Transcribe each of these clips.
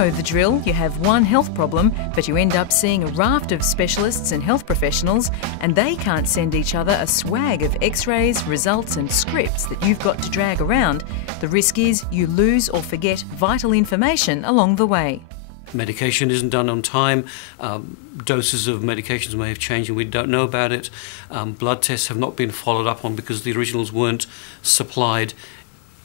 know the drill. You have one health problem, but you end up seeing a raft of specialists and health professionals, and they can't send each other a swag of x-rays, results and scripts that you've got to drag around. The risk is you lose or forget vital information along the way. Medication isn't done on time, doses of medications may have changed and we don't know about it, blood tests have not been followed up on because the originals weren't supplied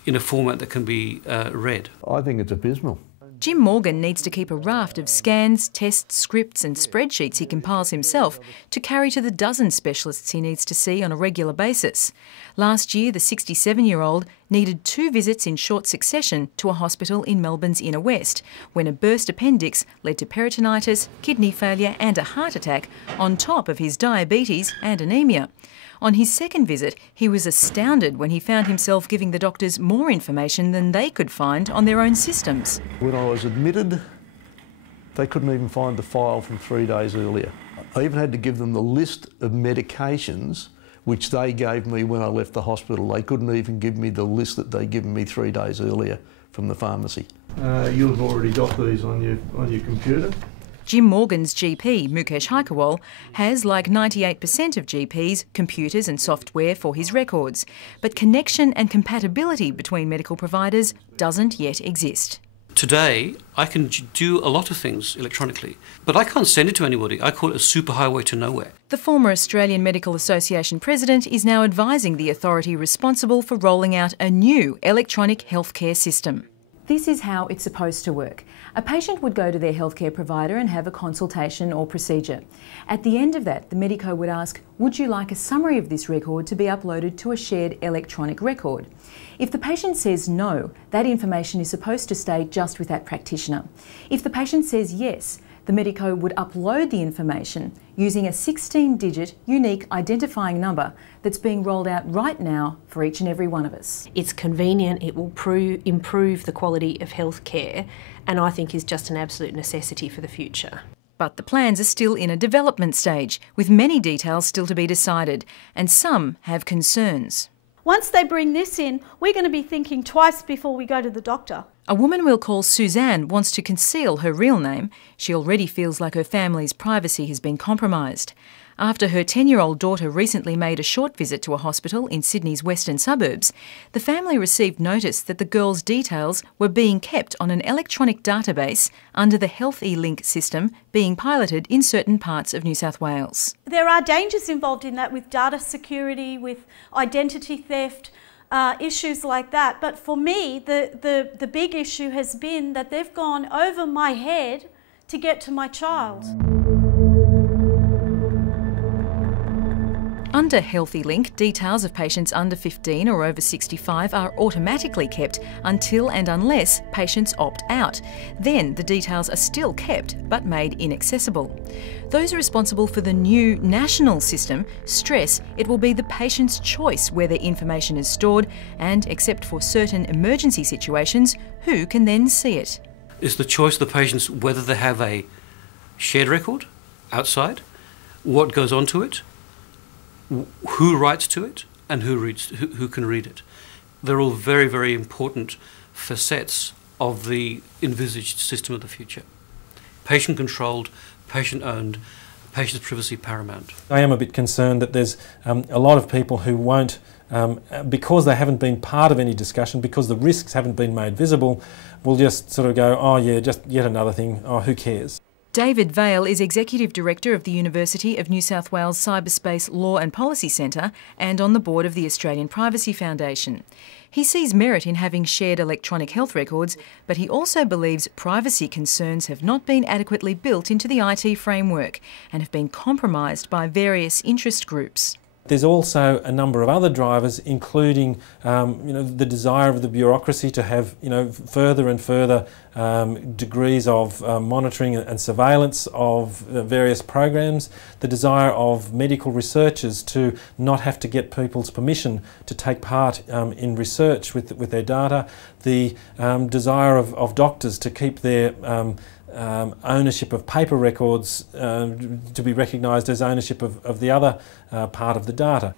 in a format that can be read. I think it's abysmal. Jim Morgan needs to keep a raft of scans, tests, scripts and spreadsheets he compiles himself to carry to the dozen specialists he needs to see on a regular basis. Last year, the 67-year-old needed 2 visits in short succession to a hospital in Melbourne's inner west when a burst appendix led to peritonitis, kidney failure and a heart attack on top of his diabetes and anaemia. On his second visit, he was astounded when he found himself giving the doctors more information than they could find on their own systems. When I was admitted, they couldn't even find the file from 3 days earlier. I even had to give them the list of medications which they gave me when I left the hospital. They couldn't even give me the list that they'd given me 3 days earlier from the pharmacy. You've already got these on your computer. Jim Morgan's GP, Mukesh Haikawal, has, like 98% of GPs, computers and software for his records. But connection and compatibility between medical providers doesn't yet exist. Today, I can do a lot of things electronically, but I can't send it to anybody. I call it a superhighway to nowhere. The former Australian Medical Association president is now advising the authority responsible for rolling out a new electronic healthcare system. This is how it's supposed to work. A patient would go to their healthcare provider and have a consultation or procedure. At the end of that, the medico would ask, would you like a summary of this record to be uploaded to a shared electronic record? If the patient says no, that information is supposed to stay just with that practitioner. If the patient says yes, the medico would upload the information using a 16-digit unique identifying number that's being rolled out right now for each and every one of us. It's convenient, it will improve the quality of healthcare, and I think is just an absolute necessity for the future. But the plans are still in a development stage, with many details still to be decided, and some have concerns. Once they bring this in, we're going to be thinking twice before we go to the doctor. A woman we'll call Suzanne wants to conceal her real name. She already feels like her family's privacy has been compromised. After her 10-year-old daughter recently made a short visit to a hospital in Sydney's western suburbs, the family received notice that the girl's details were being kept on an electronic database under the Health E-Link system being piloted in certain parts of New South Wales. There are dangers involved in that with data security, with identity theft, issues like that. But for me, the big issue has been that they've gone over my head to get to my child. Under Health E-Link, details of patients under 15 or over 65 are automatically kept until and unless patients opt out. Then the details are still kept but made inaccessible. Those responsible for the new national system stress it will be the patient's choice where their information is stored and, except for certain emergency situations, who can then see it. It's the choice of the patients whether they have a shared record outside, what goes onto it, who writes to it and who can read it. They're all very, very important facets of the envisaged system of the future. Patient controlled, patient owned, patient's privacy paramount. I am a bit concerned that there's a lot of people who won't, because they haven't been part of any discussion, because the risks haven't been made visible, will just sort of go, oh yeah, just yet another thing, oh who cares. David Vale is Executive Director of the University of New South Wales Cyberspace Law and Policy Centre and on the board of the Australian Privacy Foundation. He sees merit in having shared electronic health records, but he also believes privacy concerns have not been adequately built into the IT framework and have been compromised by various interest groups. There's also a number of other drivers, including the desire of the bureaucracy to have further and further degrees of monitoring and surveillance of various programs, the desire of medical researchers to not have to get people's permission to take part in research with their data, the desire of doctors to keep their ownership of paper records to be recognised as ownership of the other part of the data.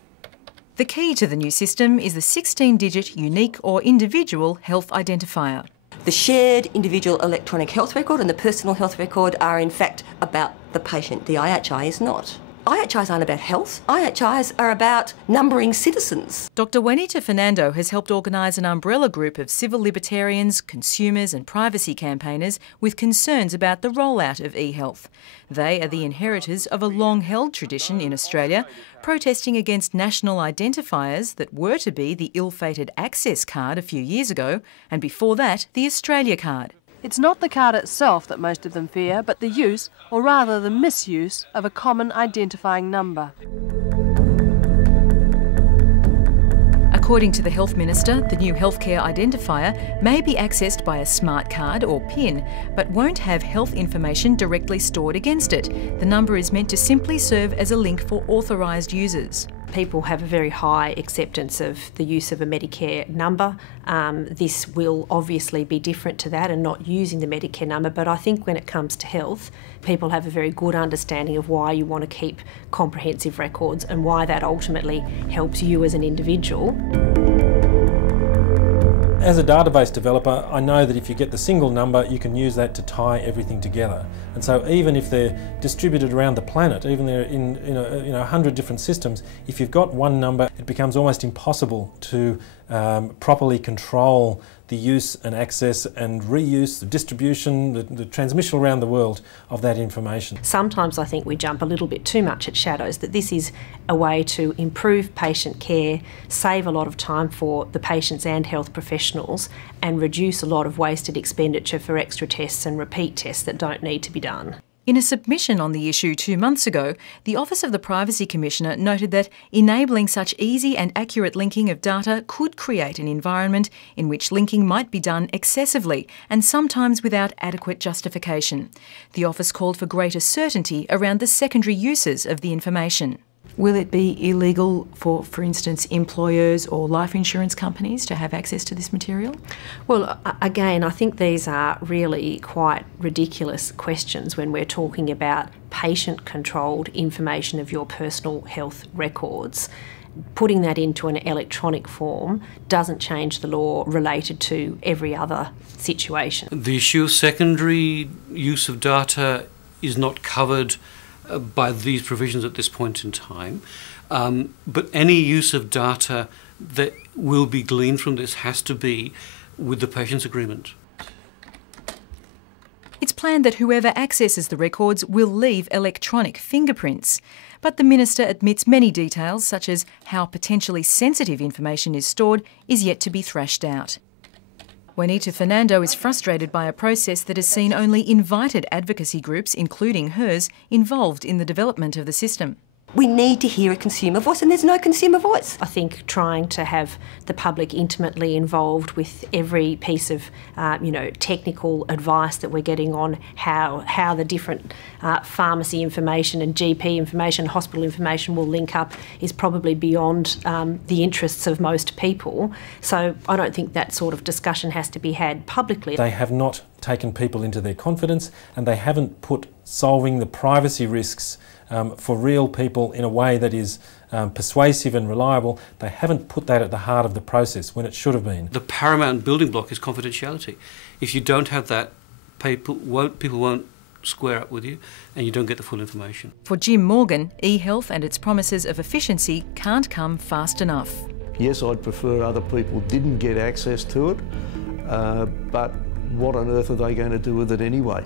The key to the new system is the 16-digit unique or individual health identifier. The shared individual electronic health record and the personal health record are in fact about the patient. The IHI is not. IHIs aren't about health. IHIs are about numbering citizens. Dr Juanita Fernando has helped organise an umbrella group of civil libertarians, consumers and privacy campaigners with concerns about the rollout of eHealth. They are the inheritors of a long-held tradition in Australia, protesting against national identifiers that were to be the ill-fated Access card a few years ago, and before that, the Australia card. It's not the card itself that most of them fear, but the use, or rather the misuse, of a common identifying number. According to the Health Minister, the new healthcare identifier may be accessed by a smart card or PIN, but won't have health information directly stored against it. The number is meant to simply serve as a link for authorised users. People have a very high acceptance of the use of a Medicare number. This will obviously be different to that and not using the Medicare number, but I think when it comes to health, people have a very good understanding of why you want to keep comprehensive records and why that ultimately helps you as an individual. As a database developer, I know that if you get the single number, you can use that to tie everything together. And so even if they're distributed around the planet, even they're in 100 different systems, if you've got one number, it becomes almost impossible to properly control the use and access and reuse, the distribution, the transmission around the world of that information. Sometimes I think we jump a little bit too much at shadows, that this is a way to improve patient care, save a lot of time for the patients and health professionals, and reduce a lot of wasted expenditure for extra tests and repeat tests that don't need to be done. In a submission on the issue 2 months ago, the Office of the Privacy Commissioner noted that enabling such easy and accurate linking of data could create an environment in which linking might be done excessively and sometimes without adequate justification. The Office called for greater certainty around the secondary uses of the information. Will it be illegal for instance, employers or life insurance companies to have access to this material? Well, again, I think these are really quite ridiculous questions when we're talking about patient-controlled information of your personal health records. Putting that into an electronic form doesn't change the law related to every other situation. The issue of secondary use of data is not covered by these provisions at this point in time, but any use of data that will be gleaned from this has to be with the patient's agreement. It's planned that whoever accesses the records will leave electronic fingerprints. But the Minister admits many details, such as how potentially sensitive information is stored, is yet to be thrashed out. Juanita Fernando is frustrated by a process that has seen only invited advocacy groups, including hers, involved in the development of the system. We need to hear a consumer voice, and there's no consumer voice. I think trying to have the public intimately involved with every piece of technical advice that we're getting on how the different pharmacy information and GP information, hospital information will link up is probably beyond the interests of most people. So I don't think that sort of discussion has to be had publicly. They have not taken people into their confidence, and they haven't put solving the privacy risks for real people in a way that is persuasive and reliable. They haven't put that at the heart of the process when it should have been. The paramount building block is confidentiality. If you don't have that, people won't square up with you and you don't get the full information. For Jim Morgan, eHealth and its promises of efficiency can't come fast enough. Yes, I'd prefer other people didn't get access to it, but what on earth are they going to do with it anyway?